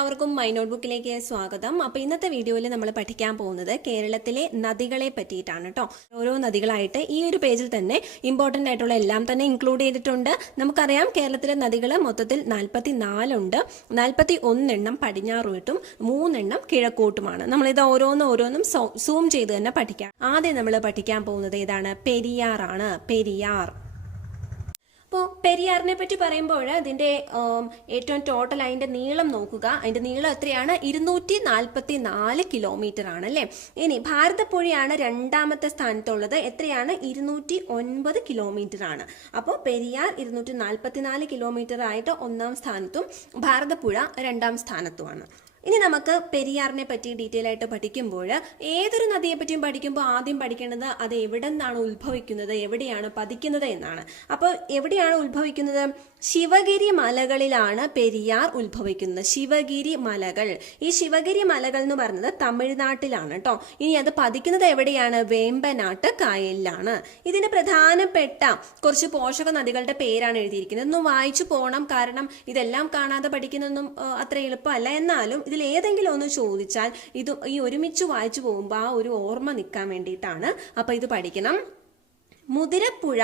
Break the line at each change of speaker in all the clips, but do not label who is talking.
എല്ലാവർക്കും മൈ നോട്ട്ബുക്കിലേക്ക് സ്വാഗതം. അപ്പോൾ ഇന്നത്തെ വീഡിയോയിൽ നമ്മൾ പഠിക്കാൻ പോകുന്നത് കേരളത്തിലെ നദികളെ പറ്റിയിട്ടാണ് കേട്ടോ ഓരോ നദികളായിട്ട് ഈ ഒരു പേജിൽ തന്നെ ഇമ്പോർട്ടന്റ് ആയിട്ടുള്ള എല്ലാം തന്നെ ഇൻക്ലൂഡ് ചെയ്തിട്ടുണ്ട്. നമുക്കറിയാം കേരളത്തിലെ നദികൾ മൊത്തത്തിൽ നാൽപ്പത്തി നാലുണ്ട് നാൽപ്പത്തി ഒന്നെണ്ണം പടിഞ്ഞാറോട്ടും മൂന്നെണ്ണം കിഴക്കോട്ടുമാണ്. നമ്മളിത് ഓരോന്നും ഓരോന്നും സൂം ചെയ്ത് തന്നെ പഠിക്കാം. ആദ്യം നമ്മൾ പഠിക്കാൻ പോകുന്നത് ഏതാണ്? പെരിയാറാണ്. പെരിയാർ. അപ്പോൾ പെരിയാറിനെ പറ്റി പറയുമ്പോൾ അതിന്റെ ഏറ്റവും ടോട്ടൽ അതിന്റെ നീളം നോക്കുക. അതിന്റെ നീളം എത്രയാണ്? ഇരുന്നൂറ്റി നാൽപ്പത്തി നാല് കിലോമീറ്റർ ആണ് അല്ലേ ഇനി ഭാരതപ്പുഴയാണ് രണ്ടാമത്തെ സ്ഥാനത്തുള്ളത്. എത്രയാണ്? ഇരുന്നൂറ്റി ഒൻപത് കിലോമീറ്റർ ആണ് അപ്പോൾ പെരിയാർ ഇരുന്നൂറ്റി നാൽപ്പത്തി നാല് കിലോമീറ്റർ ആയിട്ട് ഒന്നാം സ്ഥാനത്തും ഭാരതപ്പുഴ രണ്ടാം സ്ഥാനത്തുമാണ്. ഇനി നമുക്ക് പെരിയാറിനെ പറ്റി ഡീറ്റെയിൽ ആയിട്ട് പഠിക്കുമ്പോൾ ഏതൊരു നദിയെ പറ്റിയും പഠിക്കുമ്പോൾ ആദ്യം പഠിക്കേണ്ടത് അത് എവിടെ നിന്നാണ് ഉത്ഭവിക്കുന്നത് എവിടെയാണ് പതിക്കുന്നത് എന്നാണ്. അപ്പോൾ എവിടെയാണ് ഉത്ഭവിക്കുന്നത്? ശിവഗിരി മലകളിലാണ് പെരിയാർ ഉത്ഭവിക്കുന്നത്. ശിവഗിരി മലകൾ. ഈ ശിവഗിരി മലകൾ എന്ന് പറയുന്നത് തമിഴ്നാട്ടിലാണ് കേട്ടോ ഇനി അത് പതിക്കുന്നത് എവിടെയാണ്? വേമ്പനാട്ട് കായലിലാണ്. ഇതിന് പ്രധാനപ്പെട്ട കുറച്ച് പോഷക നദികളുടെ പേരാണ് എഴുതിയിരിക്കുന്നത്. ഒന്ന് വായിച്ചു പോകണം കാരണം ഇതെല്ലാം കാണാതെ പഠിക്കുന്നൊന്നും അത്ര എളുപ്പമല്ല. എന്നാലും ഇതിൽ ഏതെങ്കിലും ഒന്ന് ചോദിച്ചാൽ ഇത് ഈ ഒരുമിച്ച് വായിച്ചു പോകുമ്പോൾ ആ ഒരു ഓർമ്മ നിൽക്കാൻ വേണ്ടിയിട്ടാണ് അപ്പം ഇത് പഠിക്കണം. മുതിരപ്പുഴ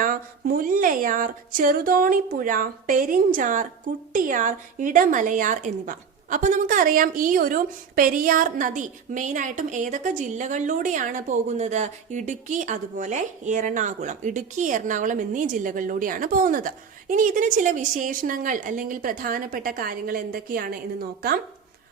മുല്ലയാർ ചെറുതോണിപ്പുഴ പെരിഞ്ചാർ കുട്ടിയാർ ഇടമലയാർ എന്നിവ. അപ്പൊ നമുക്കറിയാം ഈ ഒരു പെരിയാർ നദി മെയിനായിട്ടും ഏതൊക്കെ ജില്ലകളിലൂടെയാണ് പോകുന്നത്? ഇടുക്കി അതുപോലെ എറണാകുളം. ഇടുക്കി എറണാകുളം എന്നീ ജില്ലകളിലൂടെയാണ് പോകുന്നത്. ഇനി ഇതിന് ചില വിശേഷണങ്ങൾ അല്ലെങ്കിൽ പ്രധാനപ്പെട്ട കാര്യങ്ങൾ എന്തൊക്കെയാണ് എന്ന് നോക്കാം.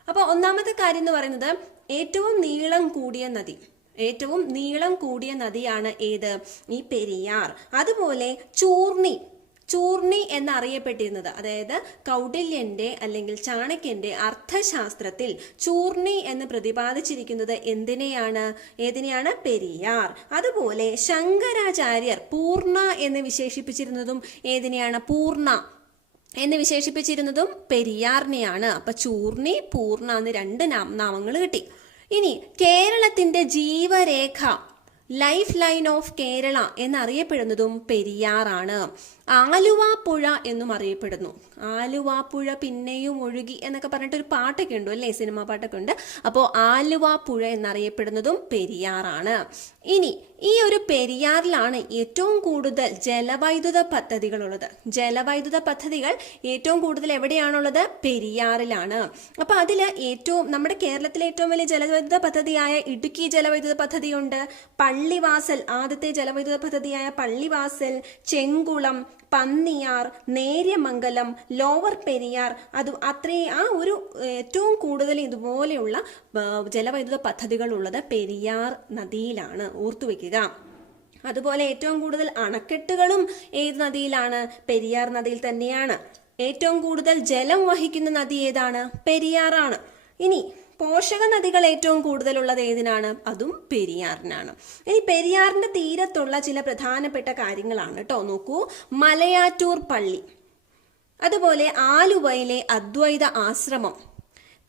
അപ്പൊ ഒന്നാമത്തെ കാര്യം എന്ന് പറയുന്നത് ഏറ്റവും നീളം കൂടിയ നദി. ഏറ്റവും നീളം കൂടിയ നദിയാണ് ഏത്? ഈ പെരിയാർ. അതുപോലെ ചൂർണി. ചൂർണി എന്നറിയപ്പെട്ടിരുന്നത്. അതായത് കൗടില്യന്റെ അല്ലെങ്കിൽ ചാണക്യന്റെ അർത്ഥശാസ്ത്രത്തിൽ ചൂർണി എന്ന് പ്രതിപാദിച്ചിരിക്കുന്നത് എന്തിനെയാണ്? ഏതിനെയാണ്? പെരിയാർ. അതുപോലെ ശങ്കരാചാര്യർ പൂർണ എന്ന് വിശേഷിപ്പിച്ചിരുന്നതും ഏതിനെയാണ്? പൂർണ എന്ന് വിശേഷിപ്പിച്ചിരുന്നതും പെരിയാറിനെയാണ്. അപ്പൊ ചൂർണി പൂർണ എന്ന് രണ്ട് നാമങ്ങൾ കിട്ടി. ഇനി കേരളത്തിന്റെ ജീവരേഖ ലൈഫ് ലൈൻ ഓഫ് കേരള എന്നറിയപ്പെടുന്നതും പെരിയാറാണ്. ആലുവ പുഴ എന്നും അറിയപ്പെടുന്നു. ആലുവ പുഴ പിന്നെയും ഒഴുകി എന്നൊക്കെ പറഞ്ഞിട്ട് ഒരു പാട്ടൊക്കെ ഉണ്ടോ അല്ലേ? സിനിമാ പാട്ടൊക്കെ ഉണ്ട്. അപ്പോൾ ആലുവ പുഴ എന്നറിയപ്പെടുന്നതും പെരിയാറാണ്. ഇനി ഈ ഒരു പെരിയാറിലാണ് ഏറ്റവും കൂടുതൽ ജലവൈദ്യുത പദ്ധതികളുള്ളത്. ജലവൈദ്യുത പദ്ധതികൾ ഏറ്റവും കൂടുതൽ എവിടെയാണുള്ളത്? പെരിയാറിലാണ്. അപ്പോൾ അതിൽ ഏറ്റവും നമ്മുടെ കേരളത്തിലെ ഏറ്റവും വലിയ ജലവൈദ്യുത പദ്ധതിയായ ഇടുക്കി ജലവൈദ്യുത പദ്ധതിയുണ്ട്. പള്ളിവാസൽ ആദ്യത്തെ ജലവൈദ്യുത പദ്ധതിയായ പള്ളിവാസൽ ചെങ്കുളം പന്നിയാർ നേര്യമംഗലം ലോവർ പെരിയാർ അത് അത്രയും ആ ഒരു ഏറ്റവും കൂടുതൽ ഇതുപോലെയുള്ള ജലവൈദ്യുത പദ്ധതികൾ ഉള്ളത് പെരിയാർ നദിയിലാണ്. ഓർത്തുവെക്കുക അതുപോലെ ഏറ്റവും കൂടുതൽ അണക്കെട്ടുകളും ഏത് നദിയിലാണ്? പെരിയാർ നദിയിൽ തന്നെയാണ്. ഏറ്റവും കൂടുതൽ ജലം വഹിക്കുന്ന നദി ഏതാണ്? പെരിയാറാണ്. ഇനി പോഷക നദികൾ ഏറ്റവും കൂടുതലുള്ളത് ഏതിനാണ്? അതും പെരിയാറിനാണ്. ഇനി പെരിയാറിന്റെ തീരത്തുള്ള ചില പ്രധാനപ്പെട്ട കാര്യങ്ങളാണ് കേട്ടോ നോക്കൂ മലയാറ്റൂർ പള്ളി അതുപോലെ ആലുവയിലെ അദ്വൈത ആശ്രമം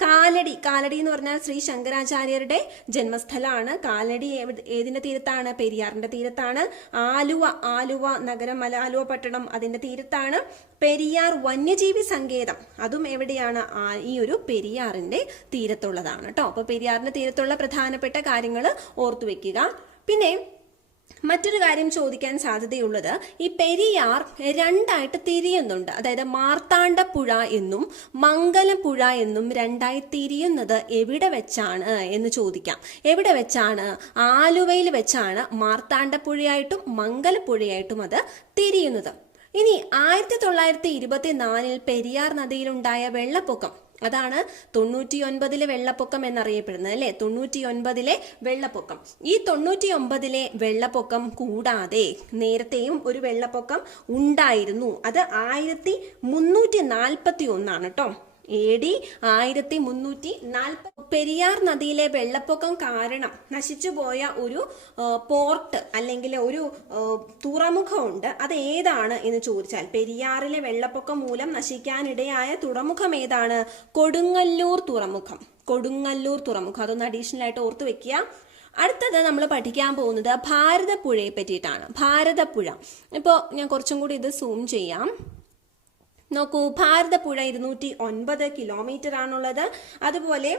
കാലടി കാലടി എന്ന് പറഞ്ഞാൽ ശ്രീ ശങ്കരാചാര്യരുടെ ജന്മസ്ഥലമാണ് കാലടി ഏതിന്റെ തീരത്താണ്? പെരിയാറിന്റെ തീരത്താണ്. ആലുവ ആലുവ നഗരം മല ആലുവ പട്ടണം അതിന്റെ തീരത്താണ്. പെരിയാർ വന്യജീവി സങ്കേതം അതും എവിടെയാണ്? ഈ ഒരു പെരിയാറിന്റെ തീരത്തുള്ളതാണ് കേട്ടോ അപ്പോൾ പെരിയാറിന്റെ തീരത്തുള്ള പ്രധാനപ്പെട്ട കാര്യങ്ങൾ ഓർത്തു വെക്കുക. പിന്നെ മറ്റൊരു കാര്യം ചോദിക്കാൻ സാധ്യതയുള്ളത് ഈ പെരിയാർ രണ്ടായിട്ട് തിരിയുന്നുണ്ട്. അതായത് മാർത്താണ്ഡപ്പുഴ എന്നും മംഗലപ്പുഴ എന്നും രണ്ടായി തിരിയുന്നത് എവിടെ വെച്ചാണ് എന്ന് ചോദിക്കാം. എവിടെ വെച്ചാണ്? ആലുവയിൽ വെച്ചാണ് മാർത്താണ്ഡപ്പുഴയായിട്ടും മംഗലപ്പുഴയായിട്ടും അത് തിരിയുന്നത്. ഇനി ആയിരത്തി തൊള്ളായിരത്തി ഇരുപത്തി നാലിൽ പെരിയാർ നദിയിലുണ്ടായ വെള്ളപ്പൊക്കം അതാണ് തൊണ്ണൂറ്റി ഒൻപതിലെ വെള്ളപ്പൊക്കം എന്നറിയപ്പെടുന്നത് അല്ലെ? തൊണ്ണൂറ്റി ഒൻപതിലെ വെള്ളപ്പൊക്കം. ഈ തൊണ്ണൂറ്റി ഒമ്പതിലെ വെള്ളപ്പൊക്കം കൂടാതെ നേരത്തെയും ഒരു വെള്ളപ്പൊക്കം ഉണ്ടായിരുന്നു. അത് ആയിരത്തി മുന്നൂറ്റി നാൽപ്പത്തി ഒന്നാണ് കേട്ടോ എ ഡി ആയിരത്തി മുന്നൂറ്റി നാൽപ്പത് പെരിയാർ നദിയിലെ വെള്ളപ്പൊക്കം കാരണം നശിച്ചുപോയ ഒരു പോർട്ട് അല്ലെങ്കിൽ ഒരു തുറമുഖമുണ്ട്. അത് ഏതാണ് എന്ന് ചോദിച്ചാൽ പെരിയാറിലെ വെള്ളപ്പൊക്കം മൂലം നശിക്കാനിടയായ തുറമുഖം ഏതാണ്? കൊടുങ്ങല്ലൂർ തുറമുഖം. കൊടുങ്ങല്ലൂർ തുറമുഖം. അതൊന്ന് അഡീഷണൽ ആയിട്ട് ഓർത്തു വെക്കുക. അടുത്തത് നമ്മൾ പഠിക്കാൻ പോകുന്നത് ഭാരതപ്പുഴയെ പറ്റിയിട്ടാണ്. ഭാരതപ്പുഴ. ഇപ്പോൾ ഞാൻ കുറച്ചും കൂടി ഇത് സൂം ചെയ്യാം. നോക്കൂ ഭാരതപ്പുഴ ഇരുന്നൂറ്റി ഒൻപത് കിലോമീറ്റർ ആണുള്ളത് അതുപോലെ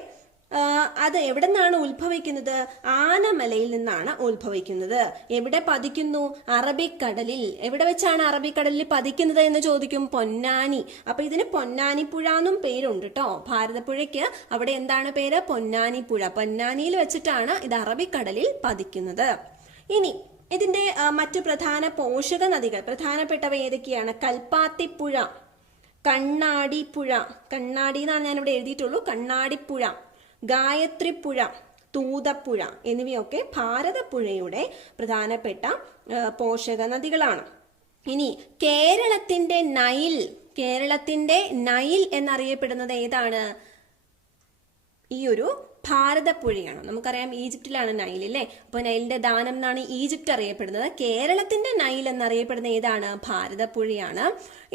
അത് എവിടെ നിന്നാണ് ഉത്ഭവിക്കുന്നത്? ആനമലയിൽ നിന്നാണ് ഉത്ഭവിക്കുന്നത്. എവിടെ പതിക്കുന്നു? അറബിക്കടലിൽ. എവിടെ വെച്ചാണ് അറബിക്കടലിൽ പതിക്കുന്നത് എന്ന് ചോദിക്കും പൊന്നാനി. അപ്പൊ ഇതിന് പൊന്നാനിപ്പുഴ എന്നും പേരുണ്ട് കേട്ടോ ഭാരതപ്പുഴയ്ക്ക് അവിടെ എന്താണ് പേര്? പൊന്നാനിപ്പുഴ. പൊന്നാനിയിൽ വെച്ചിട്ടാണ് ഇത് അറബിക്കടലിൽ പതിക്കുന്നത്. ഇനി ഇതിന്റെ മറ്റു പ്രധാന പോഷക നദികൾ പ്രധാനപ്പെട്ടവ ഏതൊക്കെയാണ്? കൽപ്പാത്തിപ്പുഴ. കണ്ണാടിപ്പുഴ. കണ്ണാടി എന്നാണ് ഞാൻ ഇവിടെ എഴുതിയിട്ടുള്ളൂ. കണ്ണാടിപ്പുഴ ഗായത്രിപ്പുഴ തൂതപ്പുഴ എന്നിവയൊക്കെ ഭാരതപ്പുഴയുടെ പ്രധാനപ്പെട്ട പോഷക നദികളാണ് ഇനി കേരളത്തിന്റെ നൈൽ കേരളത്തിന്റെ നൈൽ എന്നറിയപ്പെടുന്നത് ഏതാണ്? ഈ ഒരു ഭാരതപ്പുഴയാണ്. നമുക്കറിയാം ഈജിപ്തിലാണ് നൈൽ അല്ലേ അപ്പൊ നൈലിന്റെ ദാനം എന്നാണ് ഈജിപ്റ്റ് അറിയപ്പെടുന്നത്. കേരളത്തിന്റെ നൈൽ എന്നറിയപ്പെടുന്ന ഏതാണ്? ഭാരതപ്പുഴയാണ്.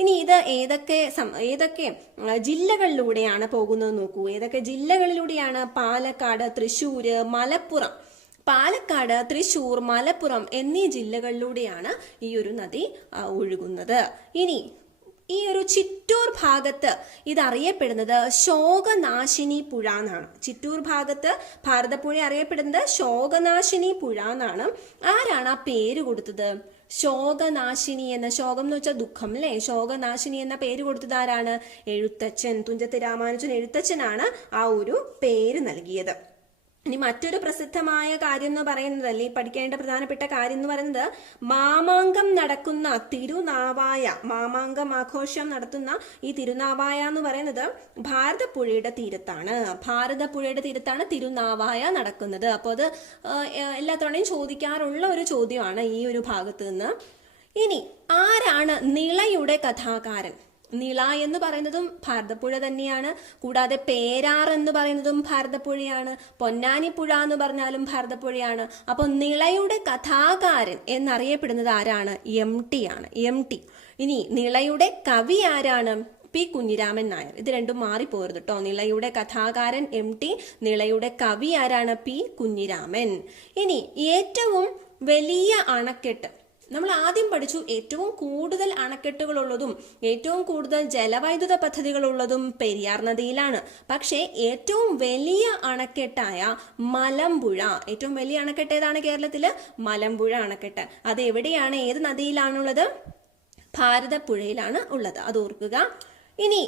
ഇനി ഇത് ഏതൊക്കെ ഏതൊക്കെ ജില്ലകളിലൂടെയാണ് പോകുന്നത് നോക്കൂ. ഏതൊക്കെ ജില്ലകളിലൂടെയാണ് പാലക്കാട് തൃശ്ശൂര് മലപ്പുറം? പാലക്കാട് തൃശൂർ മലപ്പുറം എന്നീ ജില്ലകളിലൂടെയാണ് ഈ ഒരു നദി ഒഴുകുന്നത്. ഇനി ഈ ഒരു ചിറ്റൂർ ഭാഗത്ത് ഇതറിയപ്പെടുന്നത് ശോകനാശിനി പുഴ എന്നാണ്. ചിറ്റൂർ ഭാഗത്ത് ഭാരതപ്പുഴ അറിയപ്പെടുന്നത് ശോകനാശിനി പുഴ എന്നാണ്. ആരാണ് ആ പേര് കൊടുത്തത്? ശോകനാശിനി എന്ന ശോകം എന്ന് വെച്ചാൽ ദുഃഖം അല്ലേ? ശോകനാശിനി എന്ന പേര് കൊടുത്തത് ആരാണ്? എഴുത്തച്ഛൻ തുഞ്ചത്ത് രാമാനുജൻ എഴുത്തച്ഛനാണ് ആ ഒരു പേര് നൽകിയത്. ഇനി മറ്റൊരു പ്രസിദ്ധമായ കാര്യം എന്ന് പറയുന്നത് അല്ലെ പഠിക്കേണ്ട പ്രധാനപ്പെട്ട കാര്യം എന്ന് പറയുന്നത് മാമാങ്കം നടക്കുന്ന തിരുനാവായ മാമാങ്കം ആഘോഷം നടത്തുന്ന ഈ തിരുനാവായ എന്ന് പറയുന്നത് ഭാരതപ്പുഴയുടെ തീരത്താണ്. ഭാരതപ്പുഴയുടെ തീരത്താണ് തിരുനാവായ നടക്കുന്നത്. അപ്പോൾ അത് എല്ലാ ചോദിക്കാറുള്ള ഒരു ചോദ്യമാണ് ഈ ഒരു ഭാഗത്ത് നിന്ന്. ഇനി ആരാണ് നിളയുടെ കഥാകാരൻ? നിള എന്ന് പറയുന്നതും ഭാരതപ്പുഴ തന്നെയാണ്. കൂടാതെ പേരാർ എന്ന് പറയുന്നതും ഭാരതപ്പുഴയാണ്. പൊന്നാനിപ്പുഴ എന്ന് പറഞ്ഞാലും ഭാരതപ്പുഴയാണ്. അപ്പോൾ നിളയുടെ കഥാകാരൻ എന്നറിയപ്പെടുന്നത് ആരാണ്? എം ടി ആണ്. M T. ഇനി നിളയുടെ കവി ആരാണ്? പി കുഞ്ഞിരാമൻ നായർ. ഇത് രണ്ടും മാറിപ്പോരുത് കേട്ടോ നിളയുടെ കഥാകാരൻ എം ടി നിളയുടെ കവി ആരാണ്? പി കുഞ്ഞിരാമൻ. ഇനി ഏറ്റവും വലിയ അണക്കെട്ട് നമ്മൾ ആദ്യം പഠിച്ചു ഏറ്റവും കൂടുതൽ അണക്കെട്ടുകളുള്ളതും ഏറ്റവും കൂടുതൽ ജലവൈദ്യുത പദ്ധതികളുള്ളതും പെരിയാർ നദിയിലാണ്. പക്ഷേ ഏറ്റവും വലിയ അണക്കെട്ടായ മലമ്പുഴ ഏറ്റവും വലിയ അണക്കെട്ട് ഏതാണ് കേരളത്തിൽ? മലമ്പുഴ അണക്കെട്ട്. അത് എവിടെയാണ് ഏത് നദിയിലാണുള്ളത്? ഭാരതപ്പുഴയിലാണ് ഉള്ളത്. അത് ഓർക്കുക ഇനി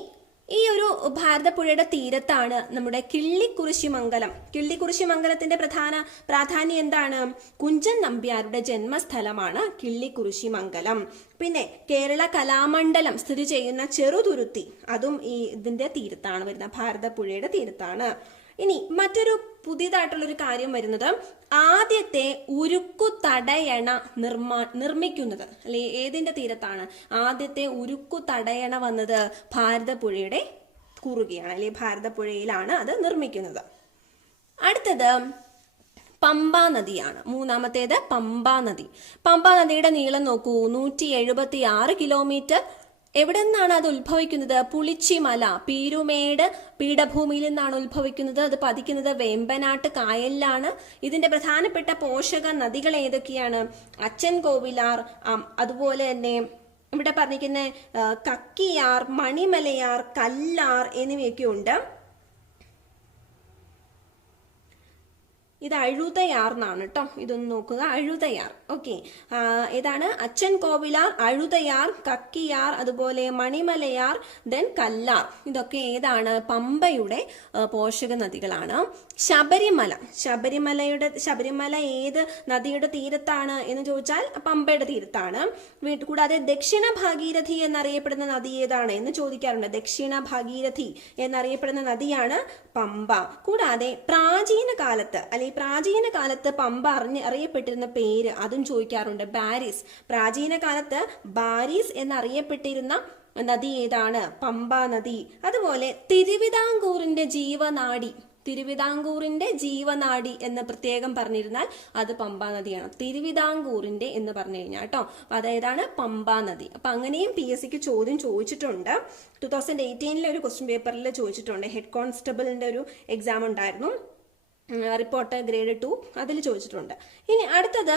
ഈ ഒരു ഭാരതപ്പുഴയുടെ തീരത്താണ് നമ്മുടെ കിള്ളിക്കുറിശി മംഗലം കിള്ളിക്കുറിശി മംഗലത്തിന്റെ പ്രധാന പ്രാധാന്യം എന്താണ്? കുഞ്ചൻ നമ്പ്യാരുടെ ജന്മസ്ഥലമാണ് കിള്ളിക്കുറിശി മംഗലം പിന്നെ കേരള കലാമണ്ഡലം സ്ഥിതി ചെയ്യുന്ന ചെറുതുരുത്തി അതും ഈ ഇതിന്റെ തീരത്താണ് വരുന്നത് ഭാരതപ്പുഴയുടെ തീരത്താണ്. ഇനി മറ്റൊരു പുതിയതായിട്ടുള്ള ഒരു കാര്യം വരുന്നത് ആദ്യത്തെ ഉരുക്കു തടയണ നിർമ്മാ നിർമ്മിക്കുന്നത്. അല്ലെ ഏതിന്റെ തീരത്താണ്? ആദ്യത്തെ ഉരുക്കു തടയണ വന്നത് ഭാരതപ്പുഴയുടെ കുറുകയാണ് അല്ലെ ഭാരതപ്പുഴയിലാണ് അത് നിർമ്മിക്കുന്നത്. അടുത്തത് പമ്പ നദിയാണ്. മൂന്നാമത്തേത് പമ്പ നദി. പമ്പ നദിയുടെ നീളം നോക്കൂ നൂറ്റി എഴുപത്തി ആറ് കിലോമീറ്റർ എവിടെ നിന്നാണ് അത് ഉത്ഭവിക്കുന്നത്? പുളിച്ചിമല പീരുമേട് പീഠഭൂമിയിൽ നിന്നാണ് ഉത്ഭവിക്കുന്നത്. അത് പതിക്കുന്നത് വേമ്പനാട്ട് കായലിലാണ്. ഇതിന്റെ പ്രധാനപ്പെട്ട പോഷക നദികൾ ഏതൊക്കെയാണ്? അച്ഛൻ കോവിലാർ അതുപോലെ തന്നെ ഇവിടെ പറഞ്ഞിരിക്കുന്ന കക്കിയാർ മണിമലയാർ കല്ലാർ എന്നിവയൊക്കെ ഉണ്ട്. ഇത് അഴുതയാർ എന്നാണ് കേട്ടോ. ഇതൊന്ന് നോക്കുക. അഴുതയാർ. ഓക്കെ ഇതാണ് അച്ഛൻ കോവിലാർ അഴുതയാർ കക്കിയാർ അതുപോലെ മണിമലയാർ ദെൻ കല്ലാർ. ഇതൊക്കെ ഏതാണ്? പമ്പയുടെ പോഷക നദികളാണ് ശബരിമല. ശബരിമലയുടെ ശബരിമല ഏത് നദിയുടെ തീരത്താണ് എന്ന് ചോദിച്ചാൽ പമ്പയുടെ തീരത്താണ്. കൂടാതെ ദക്ഷിണ ഭാഗീരഥി എന്നറിയപ്പെടുന്ന നദി ഏതാണ് എന്ന് ചോദിക്കാറുണ്ട്. ദക്ഷിണ ഭാഗീരഥി എന്നറിയപ്പെടുന്ന നദിയാണ് പമ്പ. കൂടാതെ പ്രാചീന കാലത്ത് അല്ലെങ്കിൽ പ്രാചീന കാലത്ത് പമ്പ അറിഞ്ഞ് അറിയപ്പെട്ടിരുന്ന പേര് അതും ചോദിക്കാറുണ്ട്. ബാരിസ്. പ്രാചീന കാലത്ത് ബാരിസ് എന്നറിയപ്പെട്ടിരുന്ന നദി ഏതാണ്? പമ്പ നദി. അതുപോലെ തിരുവിതാംകൂറിന്റെ ജീവനാടി. തിരുവിതാംകൂറിന്റെ ജീവനാടി എന്ന് പ്രത്യേകം പറഞ്ഞിരുന്നാൽ അത് പമ്പാ നദിയാണ്. തിരുവിതാംകൂറിന്റെ എന്ന് പറഞ്ഞു കഴിഞ്ഞാൽ കേട്ടോ. അപ്പൊ അതേതാണ് പമ്പാ നദി. അപ്പൊ അങ്ങനെയും പി എസ് സിക്ക് ചോദ്യം ചോദിച്ചിട്ടുണ്ട്. ടു തൗസൻഡ് എയ്റ്റീനിലെ ഒരു ക്വസ്റ്റ്യൻ പേപ്പറിൽ ചോദിച്ചിട്ടുണ്ട്. ഹെഡ് കോൺസ്റ്റബിളിന്റെ ഒരു എക്സാം ഉണ്ടായിരുന്നു. റിപ്പോർട്ട് ഗ്രേഡ് ടു അതിൽ ചോദിച്ചിട്ടുണ്ട്. ഇനി അടുത്തത്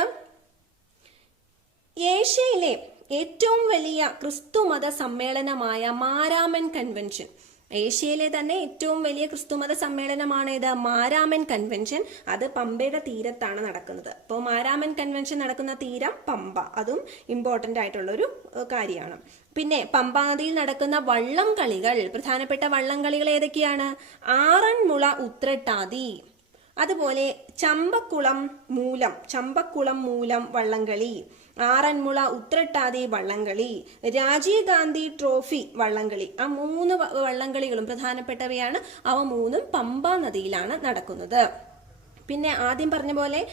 ഏഷ്യയിലെ ഏറ്റവും വലിയ ക്രിസ്തുമത സമ്മേളനമായ മാരാമൻ കൺവെൻഷൻ. ഏഷ്യയിലെ തന്നെ ഏറ്റവും വലിയ ക്രിസ്തുമത സമ്മേളനമാണ് ഇത് മാരാമൻ കൺവെൻഷൻ. അത് പമ്പയുടെ തീരത്താണ് നടക്കുന്നത്. അപ്പോൾ മാരാമൻ കൺവെൻഷൻ നടക്കുന്ന തീരം പമ്പ. അതും ഇമ്പോർട്ടന്റ് ആയിട്ടുള്ളൊരു കാര്യമാണ്. പിന്നെ പമ്പാനദിയിൽ നടക്കുന്ന വള്ളം കളികൾ പ്രധാനപ്പെട്ട വള്ളം കളികൾ ഏതൊക്കെയാണ്? ആറന്മുള ഉത്രട്ടാതി അതുപോലെ ചമ്പക്കുളം മൂലം ചമ്പക്കുളം മൂലം വള്ളംകളി ആറന്മുള ഉത്രട്ടാതി വള്ളംകളി രാജീവ് ഗാന്ധി ട്രോഫി വള്ളംകളി. ആ മൂന്ന് വള്ളംകളികളും പ്രധാനപ്പെട്ടവയാണ്. അവ മൂന്നും പമ്പാ നദിയിലാണ് നടക്കുന്നത്. പിന്നെ ആദ്യം പറഞ്ഞ പോലെ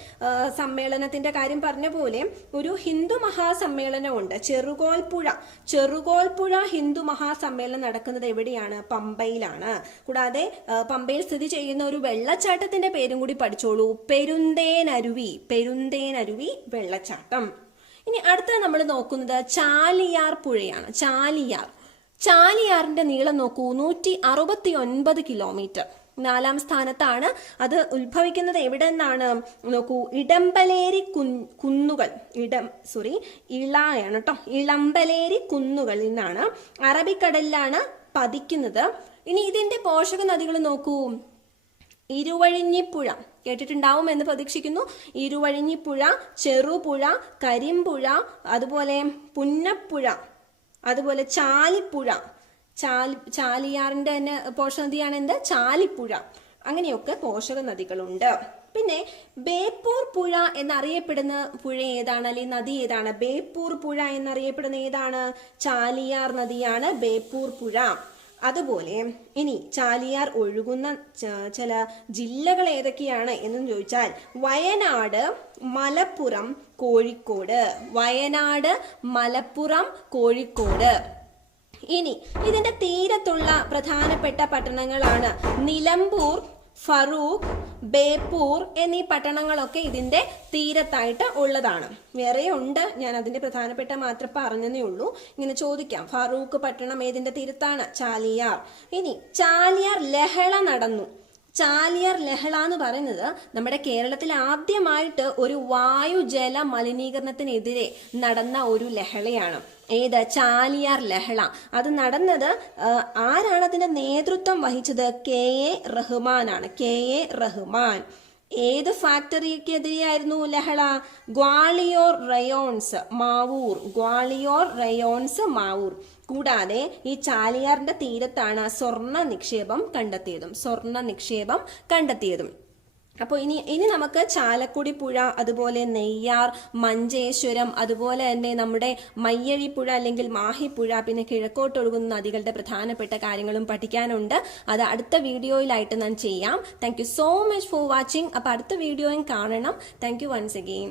സമ്മേളനത്തിന്റെ കാര്യം പറഞ്ഞ പോലെ ഒരു ഹിന്ദു മഹാസമ്മേളനമുണ്ട്. ചെറുകോൽപ്പുഴ. ചെറുകോൽപ്പുഴ ഹിന്ദു മഹാസമ്മേളനം നടക്കുന്നത് എവിടെയാണ്? പമ്പയിലാണ്. കൂടാതെ പമ്പയിൽ സ്ഥിതി ചെയ്യുന്ന ഒരു വെള്ളച്ചാട്ടത്തിന്റെ പേരും കൂടി പഠിച്ചോളൂ. പെരുന്തേനരുവി. പെരുന്തേനരുവി വെള്ളച്ചാട്ടം. ഇനി അടുത്ത നമ്മൾ നോക്കുന്നത് ചാലിയാർ പുഴയാണ്. ചാലിയാർ. ചാലിയാറിന്റെ നീളം നോക്കൂ. നൂറ്റി അറുപത്തി ഒൻപത് കിലോമീറ്റർ. നാലാം സ്ഥാനത്താണ് അത് ഉത്ഭവിക്കുന്നത്. എവിടെ നിന്നാണ് നോക്കൂ ഇടമ്പലേരി കുന്നുകൾ. ഇടം സോറി ഇളയാണ് കേട്ടോ ഇളമ്പലേരി കുന്നുകളിൽ നിന്നാണ് അറബിക്കടലിലാണ് പതിക്കുന്നത്. ഇനി ഇതിന്റെ പോഷക നദികൾ നോക്കൂ. ഇരുവഴിഞ്ഞിപ്പുഴ. കേട്ടിട്ടുണ്ടാവും എന്ന് പ്രതീക്ഷിക്കുന്നു. ഇരുവഴിഞ്ഞിപ്പുഴ ചെറുപുഴ കരിമ്പുഴ അതുപോലെ പുന്നപ്പുഴ അതുപോലെ ചാലിപ്പുഴ ചാലി ചാലിയാറിന്റെ തന്നെ പോഷക നദിയാണ് എന്ത്? ചാലിപ്പുഴ. അങ്ങനെയൊക്കെ പോഷക നദികളുണ്ട്. പിന്നെ ബേപ്പൂർ പുഴ എന്നറിയപ്പെടുന്ന പുഴ ഏതാണ്? അല്ലെങ്കിൽ നദി ഏതാണ്? ബേപ്പൂർ പുഴ എന്നറിയപ്പെടുന്ന ഏതാണ്? ചാലിയാർ നദിയാണ് ബേപ്പൂർ പുഴ. അതുപോലെ ഇനി ചാലിയാർ ഒഴുകുന്ന ചില ജില്ലകൾ ഏതൊക്കെയാണ് എന്ന് ചോദിച്ചാൽ വയനാട് മലപ്പുറം കോഴിക്കോട്. വയനാട് മലപ്പുറം കോഴിക്കോട്. ഇനി ഇതിന്റെ തീരത്തുള്ള പ്രധാനപ്പെട്ട പട്ടണങ്ങളാണ് നിലമ്പൂർ ഫറൂഖ് ബേപ്പൂർ എന്നീ പട്ടണങ്ങളൊക്കെ ഇതിന്റെ തീരത്തായിട്ട് ഉള്ളതാണ്. വേറെ ഉണ്ട്. ഞാൻ അതിന്റെ പ്രധാനപ്പെട്ട മാത്രം പറഞ്ഞതേ ഉള്ളൂ. ഇങ്ങനെ ചോദിക്കാം. ഫറൂഖ് പട്ടണം ഏതിന്റെ തീരത്താണ്? ചാലിയാർ. ഇനി ചാലിയാർ ലഹള നടന്നു. ചാലിയാർ ലഹള എന്ന് പറയുന്നത് നമ്മുടെ കേരളത്തിൽ ആദ്യമായിട്ട് ഒരു വായുജല മലിനീകരണത്തിനെതിരെ നടന്ന ഒരു ലഹളയാണ്. ഏത്? ചാലിയാർ ലഹള. അത് നടന്നത് ആരാണ് അതിന്റെ നേതൃത്വം വഹിച്ചത്? കെ എ റഹ്മാനാണ് കെ എ റഹ്മാൻ. ഏത് ഫാക്ടറിക്കെതിരെയായിരുന്നു ലഹള? ഗ്വാളിയോർ റയോൺസ് മാവൂർ. ഗ്വാളിയോർ റയോൺസ് മാവൂർ. കൂടാതെ ഈ ചാലിയാറിന്റെ തീരത്താണ് സ്വർണ നിക്ഷേപം കണ്ടെത്തിയതും സ്വർണ നിക്ഷേപം കണ്ടെത്തിയതും. അപ്പോൾ ഇനി ഇനി നമുക്ക് ചാലക്കുടി പുഴ അതുപോലെ നെയ്യാർ മഞ്ചേശ്വരം അതുപോലെ തന്നെ നമ്മുടെ മയ്യഴിപ്പുഴ അല്ലെങ്കിൽ മാഹിപ്പുഴ പിന്നെ കിഴക്കോട്ടൊഴുകുന്ന നദികളുടെ പ്രധാനപ്പെട്ട കാര്യങ്ങളും പഠിക്കാനുണ്ട്. അത് അടുത്ത വീഡിയോയിലായിട്ട് ഞാൻ ചെയ്യാം. Thank so much for watching അപ്പോൾ അടുത്ത വീഡിയോയും കാണണം. Thank once again